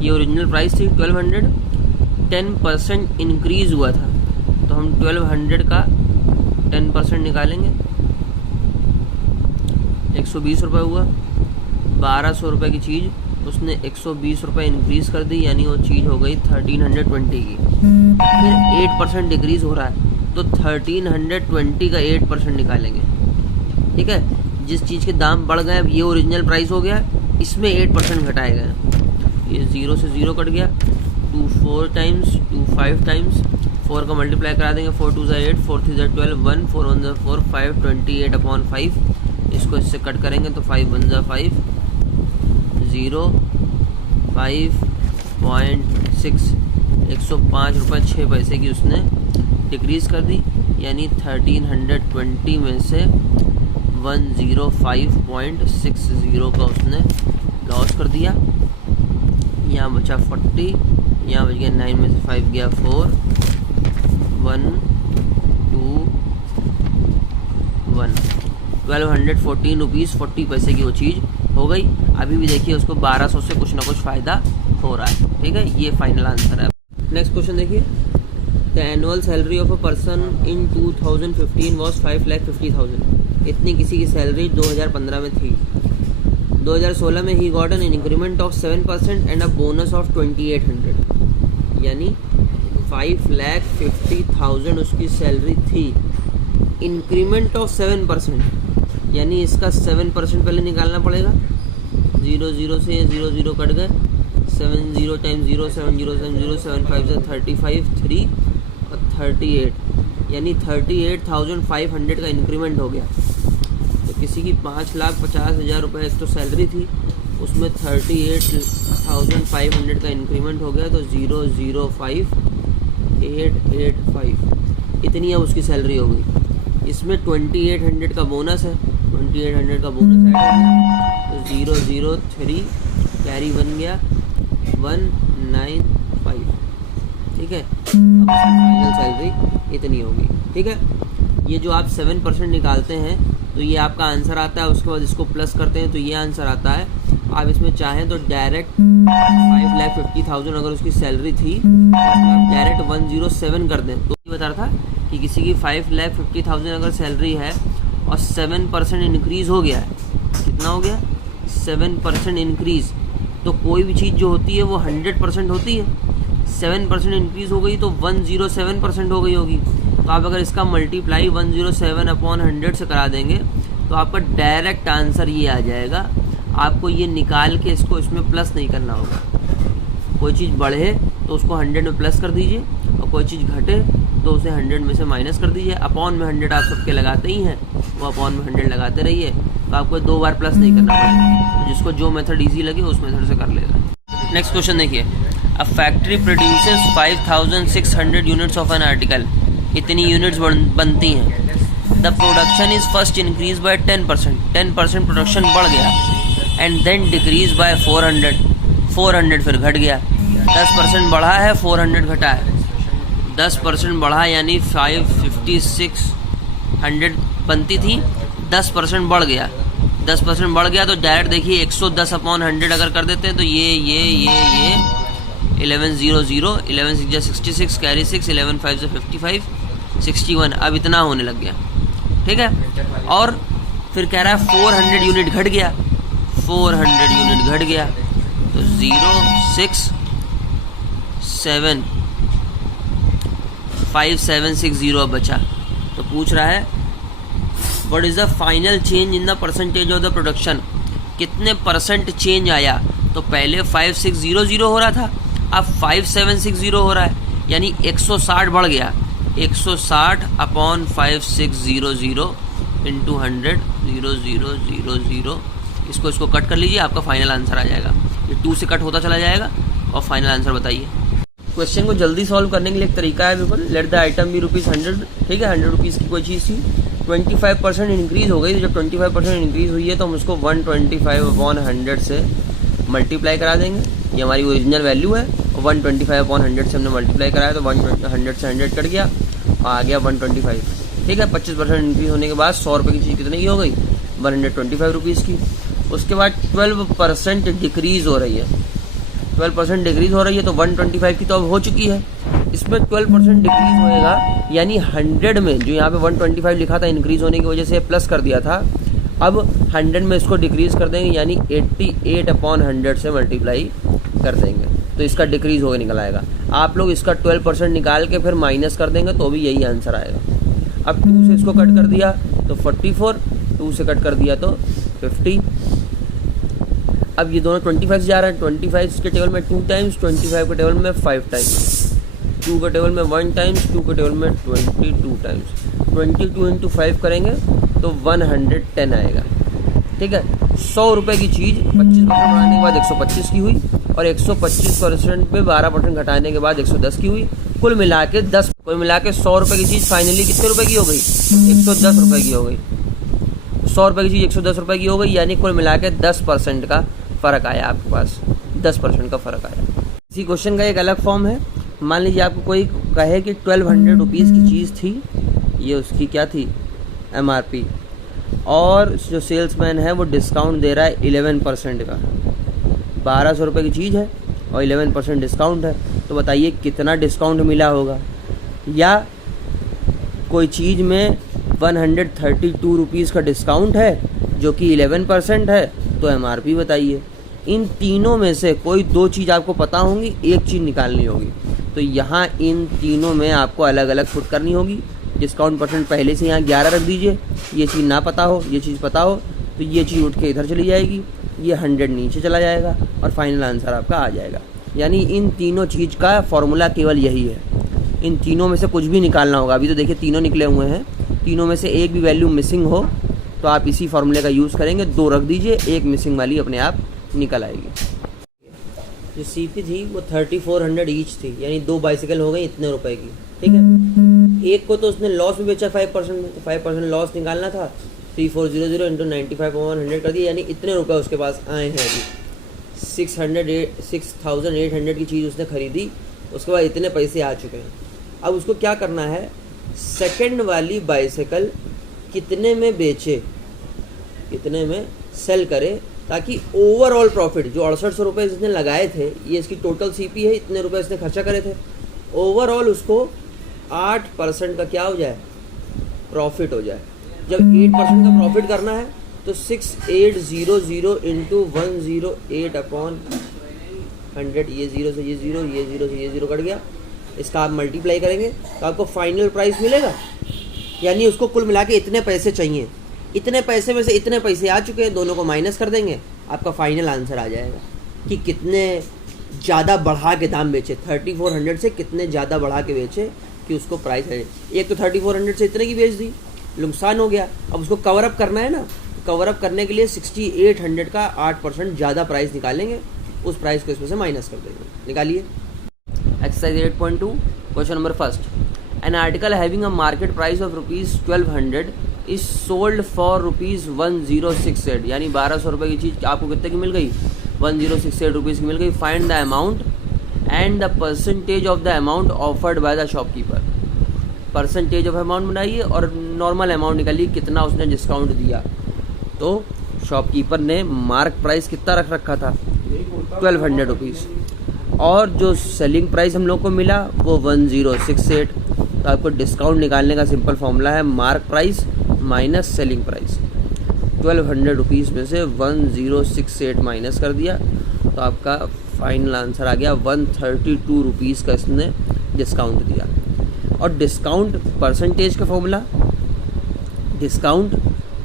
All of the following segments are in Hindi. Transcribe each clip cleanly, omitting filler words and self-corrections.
ये ओरिजिनल प्राइस थी 1200, 10% इंक्रीज़ हुआ था, तो हम 1200 का 10% निकालेंगे, 120 रुपये हुआ। 1200 रुपये की चीज़ उसने 120 रुपये इंक्रीज़ कर दी, यानी वो चीज़ हो गई 1320 की। फिर 8% डिक्रीज़ हो रहा है, तो 1320 का 8% निकालेंगे, ठीक है। जिस चीज़ के दाम बढ़ गए, अब ये ओरिजिनल प्राइस हो गया, इसमें 8% घटाए गए, ये 0 से 0 कट गया, 2 4 टाइम्स, 2 5 टाइम्स, 4 का मल्टीप्लाई करा देंगे, 4 2 8, 4 3 12, 1 4 1 4, 5 28/5, इसको इससे कट करेंगे तो 5 1 5, 0 5.6, 105 रुपये 6 पैसे की उसने डिक्रीज़ कर दी, यानी 1320 में से 105.60 का उसने लॉस कर दिया। यहाँ बचा 40, यहाँ बच गया 9 में से 5 गया 4, 1 2 1, 1214 रुपीज़ 40 पैसे की वो चीज़ हो गई। अभी भी देखिए उसको 1200 से कुछ ना कुछ फ़ायदा हो रहा है, ठीक है। ये फाइनल आंसर है। नेक्स्ट क्वेश्चन देखिए, the annual salary of a person in 2015 was 5,50,000। इतनी किसी की सैलरी 2015 में थी। 2016 में he got an increment of 7% and a bonus of 2800, यानी 5,50,000 उसकी सैलरी थी, इंक्रीमेंट ऑफ 7%, यानी इसका 7% पहले निकालना पड़ेगा। 0 0 से 0 0 कट गए, 7 0 टाइम्स 0 7 0 7 0 7 5 से 35 3 और 38, यानी 38,500 का इंक्रीमेंट हो गया। तो किसी की 5,50,000 रुपये एक तो सैलरी थी, उसमें 38,500 का इंक्रीमेंट हो गया, तो 005,885 इतनी अब उसकी सैलरी हो गई। इसमें 2800 का बोनस है, 2800 का बोनस ऐड हो गया, तो 003 कैरी बन गया 195, ठीक है। अब फाइनल सैलरी इतनी होगी, ठीक है। ये जो आप 7% निकालते हैं तो ये आपका आंसर आता है, उसके बाद इसको प्लस करते हैं तो ये आंसर आता है। आप इसमें चाहें तो डायरेक्ट 5,50,000 अगर उसकी सैलरी थी तो आप डायरेक्ट 107 कर दें। तो ये बता रहा था कि किसी की 5,50,000 अगर सैलरी है और 7% इंक्रीज़ हो गया है, कितना हो गया 7% इंक्रीज़, तो कोई भी चीज़ जो होती है वो 100% होती है। 7% इंक्रीज़ हो गई तो 107% हो गई होगी। तो आप अगर इसका मल्टीप्लाई 107/100 से करा देंगे तो आपका डायरेक्ट आंसर ये आ जाएगा। आपको ये निकाल के इसको इसमें प्लस नहीं करना होगा। कोई चीज़ बढ़े तो उसको 100 में प्लस कर दीजिए, और कोई चीज़ घटे तो उसे 100 में से माइनस कर दीजिए। अपॉन में 100 आप सबके लगाते ही हैं, वो अपॉन में 100 लगाते रहिए, तो आपको 2 बार प्लस नहीं करना पड़ेगा। जिसको जो मेथड ईजी लगे उस मेथड से कर लेगा। नेक्स्ट क्वेश्चन देखिए, a factory produces 5,600 units of an article. इतनी यूनिट्स बनती हैं। The production is first increase by 10%, 10% production बढ़ गया, एंड देन डिक्रीज बाय 400 फिर घट गया। 10% बढ़ा है, 400 घटा है। 10% बढ़ा यानी 5,5600 बनती थी, 10% बढ़ गया। 10% बढ़ गया तो डायरेक्ट देखिए 110/100 अगर कर देते हैं तो ये 1100, 11 6 66, कैरी 6, 11 5 से 55, 61, अब इतना होने लग गया, ठीक है। और फिर कह रहा है 400 यूनिट घट गया, 400 यूनिट घट गया, तो 0675760 अब बचा। तो पूछ रहा है what is the final change in the percentage of the production. कितने परसेंट चेंज आया। तो पहले 5600 हो रहा था, अब 5760 हो रहा है, यानी 160 बढ़ गया। 160/5600 इंटू 100, 0000। इसको कट कर लीजिए, आपका फाइनल आंसर आ जाएगा। ये 2 से कट होता चला जाएगा और फाइनल आंसर बताइए। क्वेश्चन को जल्दी सॉल्व करने के लिए एक तरीका है बिल्कुल। लेट द आइटम बी ₹100, ठीक है। 100 रुपीज़ की कोई चीज़ थी, 25% इंक्रीज़ हो गई। तो जब 25% इंक्रीज़ हुई है तो हम उसको 125/100 से मल्टीप्लाई करा देंगे। ये हमारी ओरिजिनल वैल्यू है, और 125/100 से हमने मल्टीप्लाई कराया तो 100 से 100 कट गया और आ गया 125, ठीक है। 25% इंक्रीज़ होने के बाद 100 रुपये की चीज़ कितने की हो गई, 125 रुपीज़ की। उसके बाद 12% डिक्रीज़ हो रही है, 12% डिक्रीज हो रही है, तो 125 की तो अब हो चुकी है, इसमें 12% डिक्रीज होएगा, यानी 100 में जो यहाँ पे 125 लिखा था इंक्रीज होने की वजह से प्लस कर दिया था, अब 100 में इसको डिक्रीज कर देंगे, यानी 88/100 से मल्टीप्लाई कर देंगे, तो इसका डिक्रीज होकर निकल आएगा। आप लोग इसका 12% निकाल के फिर माइनस कर देंगे तो भी यही आंसर आएगा। अब 2 से इसको कट कर दिया तो 44, 2 से कट कर दिया तो 50। अब ये दोनों 25 से जा रहा है, 25 के टेबल में 2 टाइम्स, 25 के टेबल में 5 टाइम्स, 2 के टेबल में 1 टाइम्स, 2 के टेबल में 22 टाइम्स। 22 इंटू 5 करेंगे तो 110 आएगा। ठीक है, 100 रुपये की चीज़ 25% बढ़ाने के बाद 125 की हुई, और 125% पे 12% घटाने के बाद 110 की हुई। कुल मिला के 100 रुपये की चीज़ फाइनली कितने रुपए की हो गई? 110 रुपये की हो गई। 100 रुपये की चीज़ 110 रुपये की हो गई, यानी कुल मिला के 10% का फ़र्क आया आपके पास, 10% का फ़र्क आया। इसी क्वेश्चन का एक अलग फॉर्म है। मान लीजिए आपको कोई कहे कि 1200 रुपीज़ की चीज़ थी, ये उसकी क्या थी? MRP, और जो सेल्समैन है वो डिस्काउंट दे रहा है 11% का। 1200 रुपये की चीज़ है और 11% डिस्काउंट है, तो बताइए कितना डिस्काउंट मिला होगा? या कोई चीज़ में 132 रुपीज़ का डिस्काउंट है जो कि 11% है, तो MRP बताइए। इन तीनों में से कोई 2 चीज़ आपको पता होंगी, एक चीज़ निकालनी होगी, तो यहाँ इन तीनों में आपको अलग अलग पुट करनी होगी। डिस्काउंट परसेंट पहले से यहाँ 11 रख दीजिए, ये चीज़ ना पता हो, ये चीज़ पता हो, तो ये चीज़ उठ के इधर चली जाएगी, ये 100 नीचे चला जाएगा और फाइनल आंसर आपका आ जाएगा। यानी इन तीनों चीज़ का फॉर्मूला केवल यही है। इन तीनों में से कुछ भी निकालना होगा। अभी तो देखिए तीनों निकले हुए हैं, तीनों में से एक भी वैल्यू मिसिंग हो तो आप इसी फॉर्मूले का यूज़ करेंगे, 2 रख दीजिए, एक मिसिंग वाली अपने आप निकल आएगी। जो CP थी वो 3400 ईच थी, यानी 2 बाइसिकल हो गई इतने रुपए की। ठीक है, एक को तो उसने लॉस में बेचा 5% में, तो 5% लॉस निकालना था, 3400 इंटू 95/100 कर दिया, यानी इतने रुपए उसके पास आए हैं। अभी 6800 की चीज़ उसने खरीदी, उसके बाद इतने पैसे आ चुके हैं। अब उसको क्या करना है, सेकंड वाली बाइसिकल कितने में बेचे, कितने में सेल करे, ताकि ओवरऑल प्रॉफिट जो 6800 रुपये इसने लगाए थे, ये इसकी टोटल CP है, इतने रुपए इसने खर्चा करे थे, ओवरऑल उसको 8% का क्या हो जाए, प्रॉफिट हो जाए। जब 8% का प्रॉफिट करना है तो 6800 इंटू 108/100, ये 0 से ये 0, ये 0 से ये 0 कट गया, इसका आप मल्टीप्लाई करेंगे तो आपको फाइनल प्राइस मिलेगा। यानी उसको कुल मिला के इतने पैसे चाहिए, इतने पैसे में से इतने पैसे आ चुके हैं, दोनों को माइनस कर देंगे, आपका फाइनल आंसर आ जाएगा कि कितने ज़्यादा बढ़ा के दाम बेचे, 3400 से कितने ज़्यादा बढ़ा के बेचे कि उसको प्राइस है। एक तो 3400 से इतने की बेच दी, नुकसान हो गया, अब उसको कवर अप करना है ना, कवर अप करने के लिए 6800 का 8% ज़्यादा प्राइस निकालेंगे, उस प्राइस को इसमें से माइनस कर देंगे। निकालिए। Exercise 8.2 question number first, an article having a market price of ₹1200 is sold for ₹1068, यानी 1200 रुपये की चीज़ आपको कितने की मिल गई, 1068 रुपीज़ की मिल गई। Find the amount and the percentage of the amount offered by the shopkeeper. Percentage of amount बनाइए और नॉर्मल अमाउंट निकालिए, कितना उसने डिस्काउंट दिया। तो शॉपकीपर ने मार्क प्राइस कितना रख रखा था, 1200 रुपीज़, और जो सेलिंग प्राइस हम लोग को मिला वो 1068। तो आपको डिस्काउंट निकालने का सिंपल फॉर्मूला है mark price minus selling price. 1200 rupees में से 1068 माइनस कर दिया तो आपका फाइनल आंसर आ गया 132 रुपीज़ का इसने डिस्काउंट दिया। और डिस्काउंट परसेंटेज का formula, discount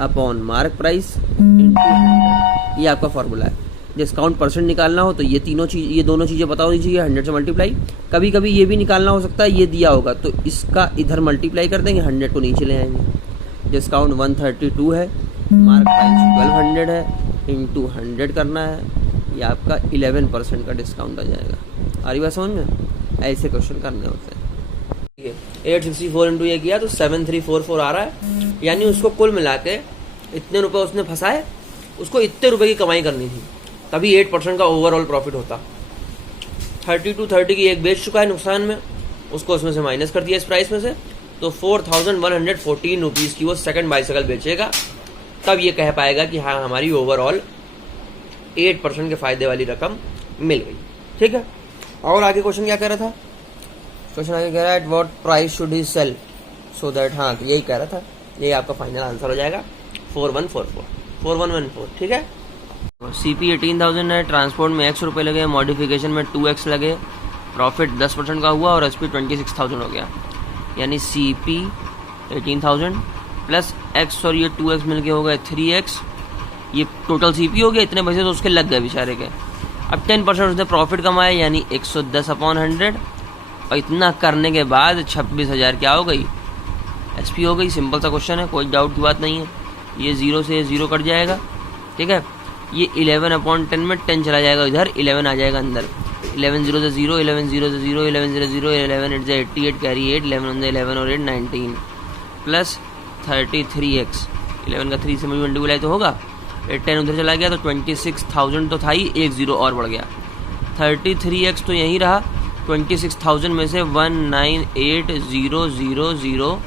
upon mark price into 100, ये आपका फॉर्मूला है। डिस्काउंट परसेंट निकालना हो तो ये दोनों चीज़ें पता होनी चाहिए, 100 से मल्टीप्लाई। कभी कभी ये भी निकालना हो सकता है, ये दिया होगा तो इसका इधर मल्टीप्लाई कर देंगे, 100 को नीचे ले आएंगे। डिस्काउंट 132 है, मार्क प्राइस 1200 है, इंटू 100 करना है, ये आपका 11% का डिस्काउंट आ जाएगा। आ रही बात समझ में? ऐसे क्वेश्चन करने होते हैं। 864 इंटू ये किया तो 7344 आ रहा है, यानी उसको कुल मिला के इतने रुपए उसने फंसाए, उसको इतने रुपए की कमाई करनी थी, तभी 8% का ओवरऑल प्रॉफिट होता। 3230 की एक बेच चुका है नुकसान में, उसको उसमें से माइनस कर दिया इस प्राइस में से, तो 4114 रुपीज़ की वो सेकंड बाइसाइकिल बेचेगा, तब ये कह पाएगा कि हाँ हमारी ओवरऑल 8% के फ़ायदे वाली रकम मिल गई। ठीक है। और आगे क्वेश्चन क्या कह रहा था, क्वेश्चन आगे कह रहा है at what price should he sell so that, हाँ यही कह रहा था, यही आपका फाइनल आंसर हो जाएगा 4114। ठीक है। CP 18,000 है, ट्रांसपोर्ट में x रुपये लगे, मॉडिफिकेशन में 2x लगे, प्रॉफिट 10% का हुआ और SP 26,000 हो गया। यानी CP 18,000 प्लस x और ये 2x मिलके हो गए 3x, ये टोटल CP हो गया। इतने पैसे तो उसके लग गए बेचारे के। अब 10% उसने प्रॉफिट कमाया यानी 110/100, और इतना करने के बाद 26,000 क्या हो गई, SP हो गई। सिंपल सा क्वेश्चन है, कोई डाउट की बात नहीं है। ये 0 से 0 कट जाएगा, ठीक है। ये 11/10 में 10 चला जाएगा इधर, 11 आ जाएगा अंदर। 11 0 से 0, 11 0 से 0, 11 0 0, 11 8 से 88 कैरी 8, 11 1 11 और 8 19 प्लस 33x, 11 का 3 से मल्टीप्लाई तो होगा, 10 उधर चला गया तो 26,000 तो था ही, एक 0 और बढ़ गया। 33x तो यहीं रहा, 26,000 में से 198,000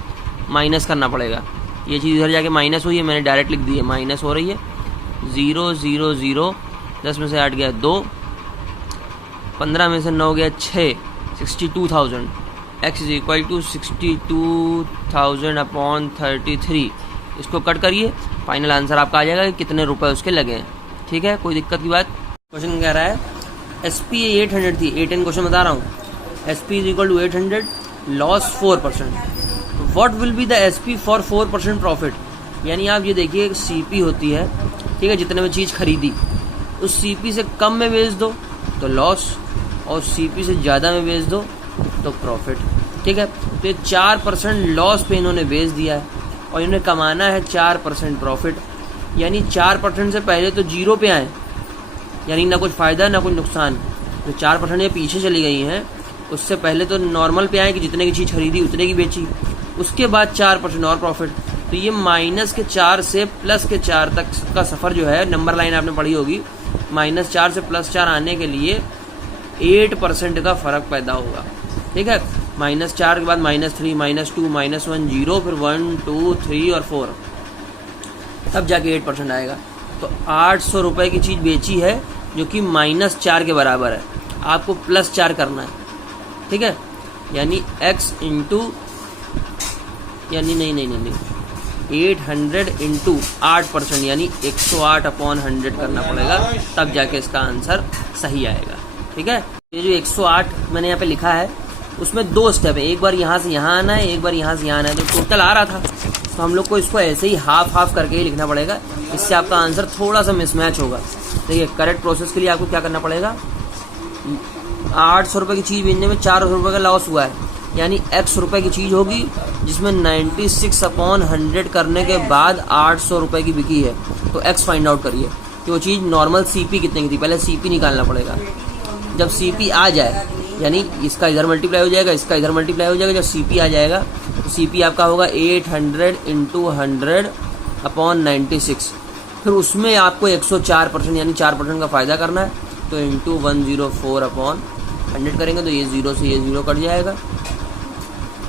माइनस करना पड़ेगा। ये चीज़ इधर जाके माइनस हुई है, मैंने डायरेक्ट लिख दी है, माइनस हो रही है। 0 0 0, 10 में से 8 गया 2, 15 में से 9 गया 6, 62,000। x is equal to 62,000/33। इसको कट करिए, फाइनल आंसर आपका आ जाएगा कि कितने रुपए उसके लगे हैं। ठीक है, कोई दिक्कत की बात। क्वेश्चन कह रहा है SP 800 थी, 810 क्वेश्चन बता रहा हूँ। SP is equal to 800, loss 4%। What will be the SP for 4% profit. यानी आप ये देखिए, CP होती है, ठीक है, जितने में चीज़ खरीदी उस CP से कम में बेच दो तो लॉस, और CP से ज़्यादा में बेच दो तो प्रॉफिट। ठीक है, तो ये 4% लॉस पे इन्होंने बेच दिया है और इन्हें कमाना है 4% प्रॉफिट। यानी 4% से पहले तो 0 पे आए, यानी ना कुछ फ़ायदा ना कुछ नुकसान। जो 4% ये पीछे चली गई हैं, उससे पहले तो नॉर्मल पे आए कि जितने की चीज़ खरीदी उतने की बेची, उसके बाद 4% और प्रॉफिट। तो ये -4 से +4 तक का सफ़र जो है, नंबर लाइन आपने पढ़ी होगी, -4 से +4 आने के लिए 8% का फ़र्क पैदा होगा। ठीक है, -4 के बाद -3, -2, -1, 0, फिर 1 2 3 और 4, तब जाके 8% आएगा। तो 800 रुपये की चीज़ बेची है जो कि -4 के बराबर है, आपको +4 करना है। ठीक है, यानी x इंटू, यानी नहीं 800 इंटू 8%, यानी 108/100 करना पड़ेगा, तब जाके इसका आंसर सही आएगा। ठीक है, ये जो 108 मैंने यहाँ पे लिखा है उसमें 2 स्टेप है, एक बार यहाँ से यहाँ आना है, एक बार यहाँ से यहाँ आना है। तो टोटल आ रहा था, तो हम लोग को इसको ऐसे ही हाफ करके ही लिखना पड़ेगा, इससे आपका आंसर थोड़ा सा मिसमैच होगा। देखिए, करेक्ट प्रोसेस के लिए आपको क्या करना पड़ेगा, 800 रुपये की चीज़ बेचने में 400 रुपये का लॉस हुआ है, यानी x रुपये की चीज़ होगी जिसमें 96/100 करने के बाद 800 रुपये की बिकी है। तो x फाइंड आउट करिए कि वो चीज़ नॉर्मल CP कितने की थी, पहले CP निकालना पड़ेगा। जब CP आ जाए, यानी इसका इधर मल्टीप्लाई हो जाएगा, इसका इधर मल्टीप्लाई हो जाएगा, जब CP आ जाएगा तो CP आपका होगा 800 इंटू 100/96। फिर उसमें आपको 104% यानी 4% का फ़ायदा करना है, तो इंटू 104/100 करेंगे तो ये 0 से ये 0 कट जाएगा।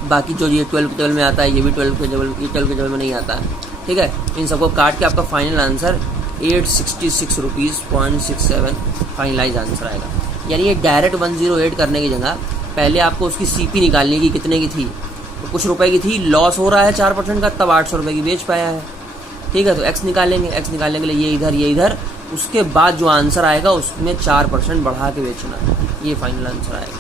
बाकी जो ये 12 के टेबल में आता है, ये भी 12 के टेबल में नहीं आता है। ठीक है, इन सबको काट के आपका final answer 866 rupees 0.67 finalise answer आएगा। यानी ये डायरेक्ट 108 करने की जगह पहले आपको उसकी CP निकालने की, कितने की थी, तो कुछ रुपए की थी, लॉस हो रहा है 4% का, तब 800 रुपये की बेच पाया है। ठीक है, तो x निकालेंगे, x निकालने के लिए ये इधर, उसके बाद जो आंसर आएगा उसमें 4% बढ़ा के बेचना, ये फाइनल आंसर आएगा।